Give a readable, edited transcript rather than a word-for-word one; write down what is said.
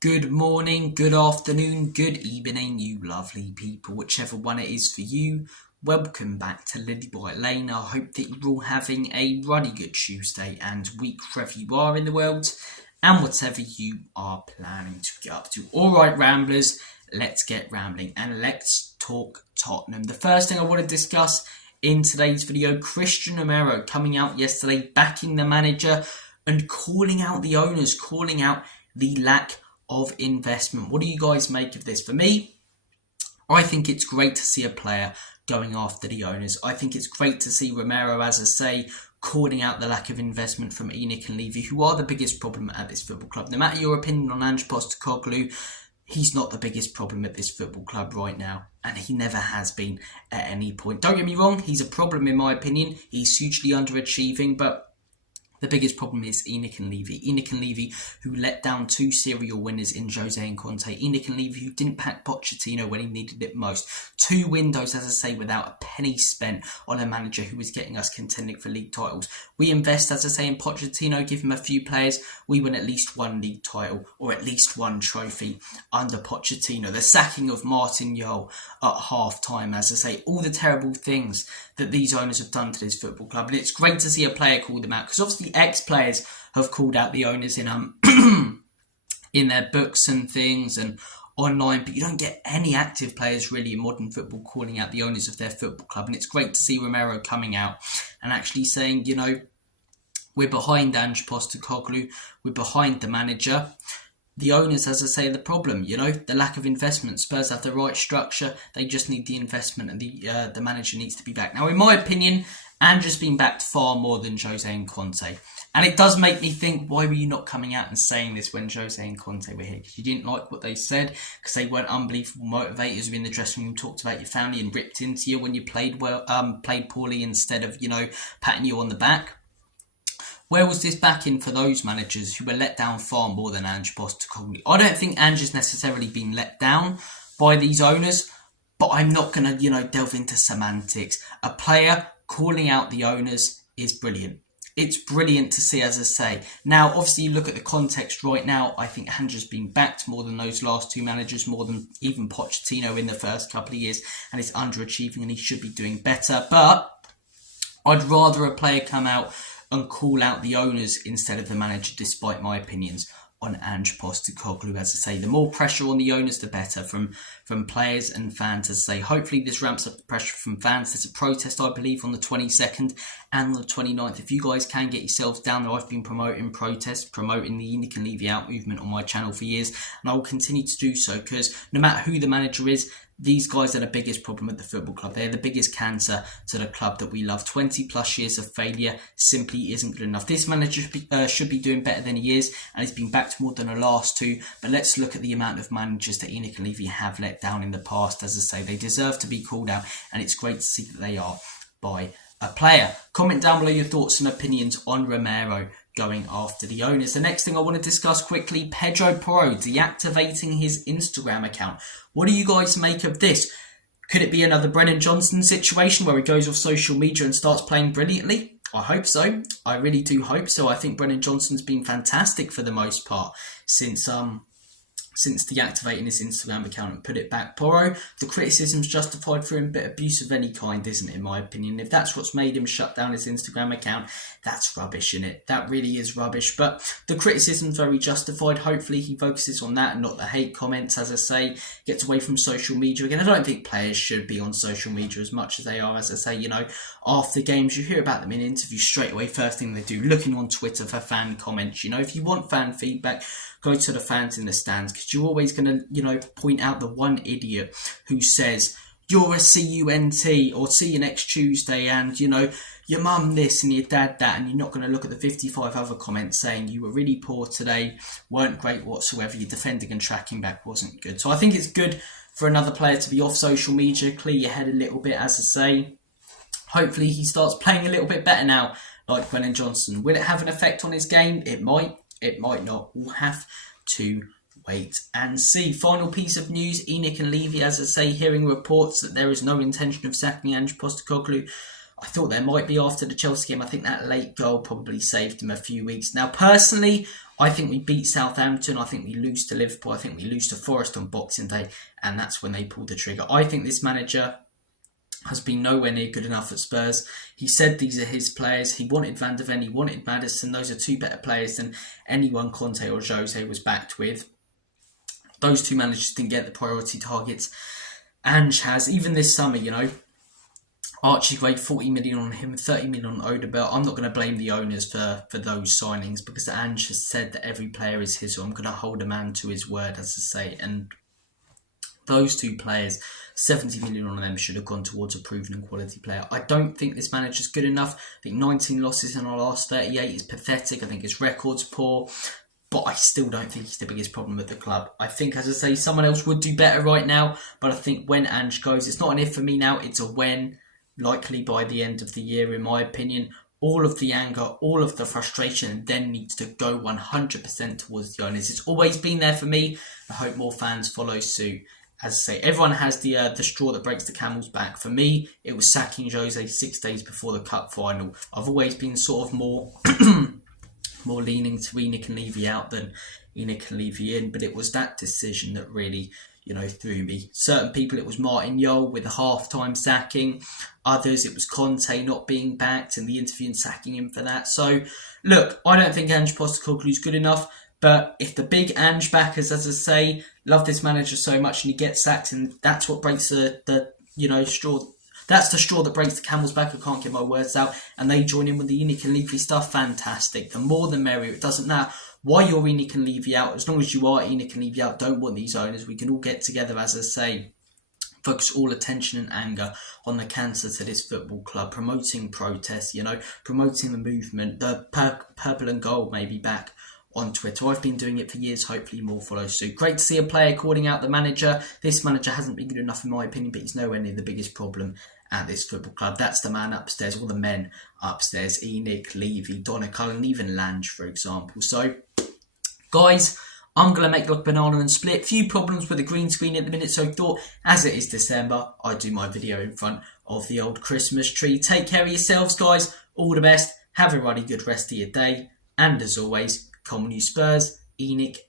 Good morning, good afternoon, good evening, you lovely people, whichever one it is for you. Welcome back to Lilywhite Lane. I hope that you're all having a really good Tuesday and week wherever you are in the world and whatever you are planning to get up to. Alright Ramblers, let's get rambling and let's talk Tottenham. The first thing I want to discuss in today's video, Christian Romero coming out yesterday, backing the manager and calling out the owners, calling out the lack of investment. What do you guys make of this? For me, I think it's great to see a player going after the owners. I think it's great to see Romero, as I say, calling out the lack of investment from ENIC and Levy, who are the biggest problem at this football club. No matter your opinion on Ange Postecoglou, he's not the biggest problem at this football club right now, and he never has been at any point. Don't get me wrong, he's a problem in my opinion. He's hugely underachieving, but the biggest problem is ENIC and Levy. ENIC and Levy, who let down two serial winners in Jose and Conte. ENIC and Levy, who didn't pack Pochettino when he needed it most. 2 windows, as I say, without a penny spent on a manager who was getting us contending for league titles. We invest, as I say, in Pochettino, give him a few players. We win at least 1 league title or at least 1 trophy under Pochettino. The sacking of Martin Jol at half-time, as I say, all the terrible things that these owners have done to this football club. And it's great to see a player call them out, because obviously ex-players have called out the owners in in their books and things and online, but you don't get any active players really in modern football calling out the owners of their football club. And it's great to see Romero coming out and actually saying, you know, we're behind Ange Postecoglou, we're behind the manager. The owners, as I say, are the problem, you know, the lack of investment. Spurs have the right structure, they just need the investment, and the manager needs to be back. Now, in my opinion, Ange has been backed far more than Jose and Conte. And it does make me think, why were you not coming out and saying this when Jose and Conte were here? Because you didn't like what they said, because they weren't unbelievable motivators who in the dressing room talked about your family and ripped into you when you played well, played poorly, instead of, you know, patting you on the back. Where was this backing for those managers who were let down far more than Ange Postecoglou? I don't think Ange has necessarily been let down by these owners, but I'm not going to, you know, delve into semantics. A player calling out the owners is brilliant. It's brilliant to see, as I say. Now, obviously, you look at the context right now. I think Ange has been backed more than those last 2 managers, more than even Pochettino in the first couple of years, and he's underachieving and he should be doing better. But I'd rather a player come out and call out the owners instead of the manager, despite my opinions on Ange Postecoglou. As I say, the more pressure on the owners, the better from players and fans. As I say, hopefully this ramps up the pressure from fans. There's a protest, I believe, on the 22nd and the 29th. If you guys can get yourselves down there, I've been promoting protests, promoting the ENIC and Levy out movement on my channel for years, and I will continue to do so, because no matter who the manager is, these guys are the biggest problem at the football club. They're the biggest cancer to the club that we love. 20 plus years of failure simply isn't good enough. This manager should be doing better than he is, and he's been backed more than the last 2. But let's look at the amount of managers that ENIC and Levy have let down in the past. As I say, they deserve to be called out, and it's great to see that they are by a player. Comment down below your thoughts and opinions on Romero going after the owners. The next thing I want to discuss quickly, Pedro Porro deactivating his Instagram account. What do you guys make of this? Could it be another Brennan Johnson situation where he goes off social media and starts playing brilliantly? I hope so. I really do hope so. I think Brennan Johnson's been fantastic for the most part since deactivating his Instagram account and put it back. Porro, the criticism's justified for him, but abuse of any kind isn't, in my opinion. If that's what's made him shut down his Instagram account, that's rubbish, innit? That really is rubbish. But the criticism's very justified. Hopefully he focuses on that and not the hate comments, as I say, gets away from social media again. I don't think players should be on social media as much as they are. As I say, you know, after games, you hear about them in interviews straight away. First thing they do, looking on Twitter for fan comments. You know, if you want fan feedback, go to the fans in the stands, because you're always going to, you know, point out the one idiot who says, you're a CUNT, or see you next Tuesday, and, you know, your mum this and your dad that, and you're not going to look at the 55 other comments saying you were really poor today, weren't great whatsoever, your defending and tracking back wasn't good. So I think it's good for another player to be off social media, clear your head a little bit, as I say. Hopefully he starts playing a little bit better now, like Brennan Johnson. Will it have an effect on his game? It might. It might not. We'll have to wait and see. Final piece of news, ENIC and Levy, as I say, hearing reports that there is no intention of sacking Ange Postecoglou. I thought there might be after the Chelsea game. I think that late goal probably saved him a few weeks. Now, personally, I think we beat Southampton. I think we lose to Liverpool. I think we lose to Forest on Boxing Day. And that's when they pulled the trigger. I think this manager has been nowhere near good enough at Spurs. He said these are his players. He wanted Van de Ven, he wanted Maddison. Those are two better players than anyone Conte or Jose was backed with. Those two managers didn't get the priority targets Ange has. Even this summer, you know, Archie Gray, 40 million on him, 30 million on Odebert. I'm not going to blame the owners for those signings because Ange has said that every player is his, so I'm going to hold a man to his word, as I say. And those two players, 70 million on them should have gone towards a proven and quality player. I don't think this manager's good enough. I think 19 losses in our last 38 is pathetic. I think his record's poor. But I still don't think he's the biggest problem at the club. I think, as I say, someone else would do better right now. But I think when Ange goes, it's not an if for me now, it's a when. Likely by the end of the year, in my opinion. All of the anger, all of the frustration then needs to go 100% towards the owners. It's always been there for me. I hope more fans follow suit. As I say, everyone has the straw that breaks the camel's back. For me, it was sacking Jose 6 days before the cup final. I've always been sort of more more leaning to ENIC Levy out than ENIC Levy in, but it was that decision that really, you know, threw me. Certain people, it was Martin Jol with the half-time sacking. Others, it was Conte not being backed and the interview and sacking him for that. So, look, I don't think Ange Postecoglou's good enough, but if the big Ange backers, as I say, love this manager so much and he gets sacked, and that's what breaks the straw. That's the straw that breaks the camel's back. I can't get my words out. And they join in with the ENIC and Levy stuff. Fantastic. The more the merrier. It doesn't matter why you're ENIC and Levy out. As long as you are ENIC and Levy out, don't want these owners. We can all get together, as I say, focus all attention and anger on the cancer to this football club. Promoting protests, you know, promoting the movement. The purple and gold may be back on Twitter. I've been doing it for years. Hopefully more follow suit. Great to see a player calling out the manager. This manager hasn't been good enough in my opinion, but he's nowhere near the biggest problem at this football club. That's the man upstairs, or the men upstairs. ENIC, Levy, Donegal, even Lange, for example. So, guys, I'm going to make like banana and split. Few problems with the green screen at the minute, so I thought, as it is December, I'd do my video in front of the old Christmas tree. Take care of yourselves, guys. All the best. Have a really good rest of your day. And as always, come on you Spurs, ENIC, and